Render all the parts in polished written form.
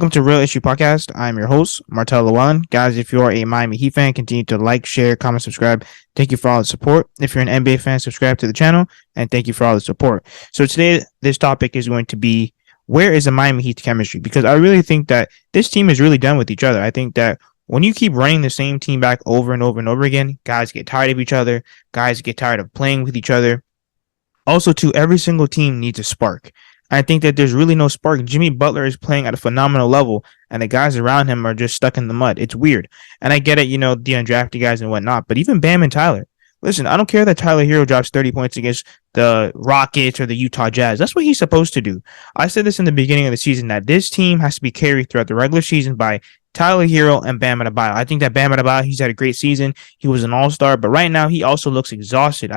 Welcome to Real Issue Podcast. I'm your host, Martel Llewellyn. Guys, if you are a Miami Heat fan, continue to like, share, comment, subscribe. Thank you for all the support. If you're an NBA fan, subscribe to the channel, and thank you for all the support. So today, this topic is going to be, where is the Miami Heat's chemistry? Because I really think that this team is really done with each other. I think that when you keep running the same team back over and over and over again, guys get tired of each other. Guys get tired of playing with each other. Also, too, every single team needs a spark. I think that there's really no spark. Jimmy Butler is playing at a phenomenal level, and the guys around him are just stuck in the mud. It's weird. And I get it, the undrafted guys and whatnot, but even Bam and Tyler. Listen, I don't care that Tyler Hero drops 30 points against the Rockets or the Utah Jazz. That's what he's supposed to do. I said this in the beginning of the season, that this team has to be carried throughout the regular season by Tyler Hero and Bam Adebayo. I think that Bam Adebayo, he's had a great season. He was an all-star, but right now he also looks exhausted.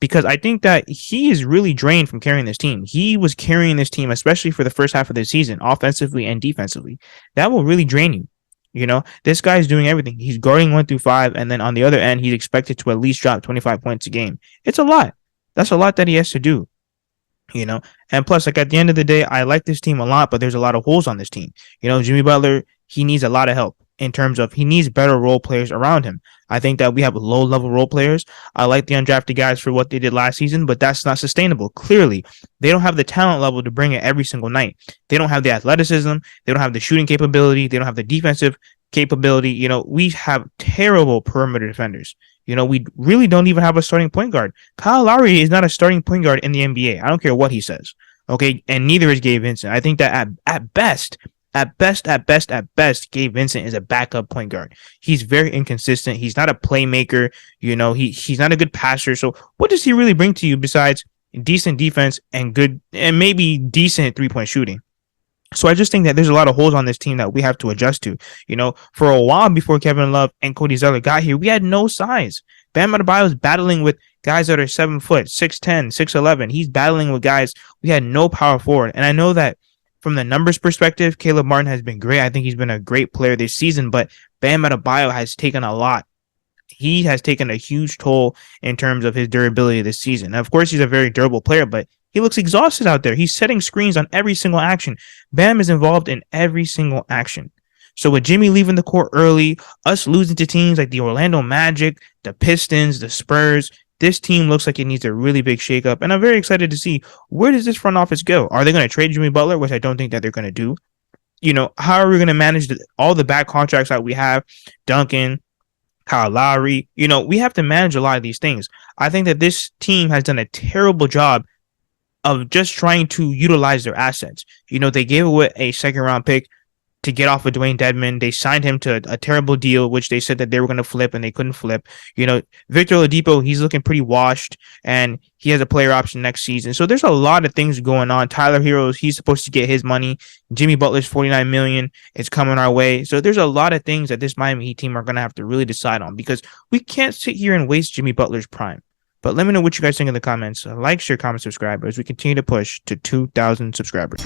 Because I think that he is really drained from carrying this team. He was carrying this team, especially for the first half of the season, offensively and defensively. That will really drain you. This guy is doing everything. He's guarding 1 through 5, and then on the other end, he's expected to at least drop 25 points a game. It's a lot. That's a lot that he has to do. And plus, at the end of the day, I like this team a lot, but there's a lot of holes on this team. Jimmy Butler, he needs a lot of help in terms of he needs better role players around him. I think that we have low-level role players. I like the undrafted guys for what they did last season, but that's not sustainable. Clearly, they don't have the talent level to bring it every single night. They don't have the athleticism. They don't have the shooting capability. They don't have the defensive capability. We have terrible perimeter defenders. We really don't even have a starting point guard. Kyle Lowry is not a starting point guard in the NBA. I don't care what he says. Okay, and neither is Gabe Vincent. I think that at best, Gabe Vincent is a backup point guard. He's very inconsistent. He's not a playmaker. He's not a good passer. So what does he really bring to you besides decent defense and maybe decent 3-point shooting? So I just think that there's a lot of holes on this team that we have to adjust to. For a while before Kevin Love and Cody Zeller got here, we had no size. Bam Adebayo is battling with guys that are 7 foot, 6'10", 6'11". He's battling with guys. We had no power forward. And I know that from the numbers perspective, Caleb Martin has been great. I think he's been a great player this season, but Bam Adebayo has taken a lot. He has taken a huge toll in terms of his durability this season. Now, of course, he's a very durable player, but he looks exhausted out there. He's setting screens on every single action. Bam is involved in every single action. So with Jimmy leaving the court early, us losing to teams like the Orlando Magic, the Pistons, the Spurs, this team looks like it needs a really big shakeup, and I'm very excited to see, where does this front office go? Are they going to trade Jimmy Butler, which I don't think that they're going to do? How are we going to manage all the back contracts that we have? Duncan, Kyle Lowry, we have to manage a lot of these things. I think that this team has done a terrible job of just trying to utilize their assets. They gave away a second-round pick to get off of Dwayne Dedmon. They signed him to a terrible deal, which they said that they were going to flip, and they couldn't flip. Victor Oladipo, he's looking pretty washed, and he has a player option next season. So there's a lot of things going on. Tyler Hero, he's supposed to get his money. Jimmy Butler's $49 million is coming our way. So there's a lot of things that this Miami Heat team are going to have to really decide on, because we can't sit here and waste Jimmy Butler's prime. But let me know what you guys think in the comments. Like, share, comment, subscribe as we continue to push to 2,000 subscribers.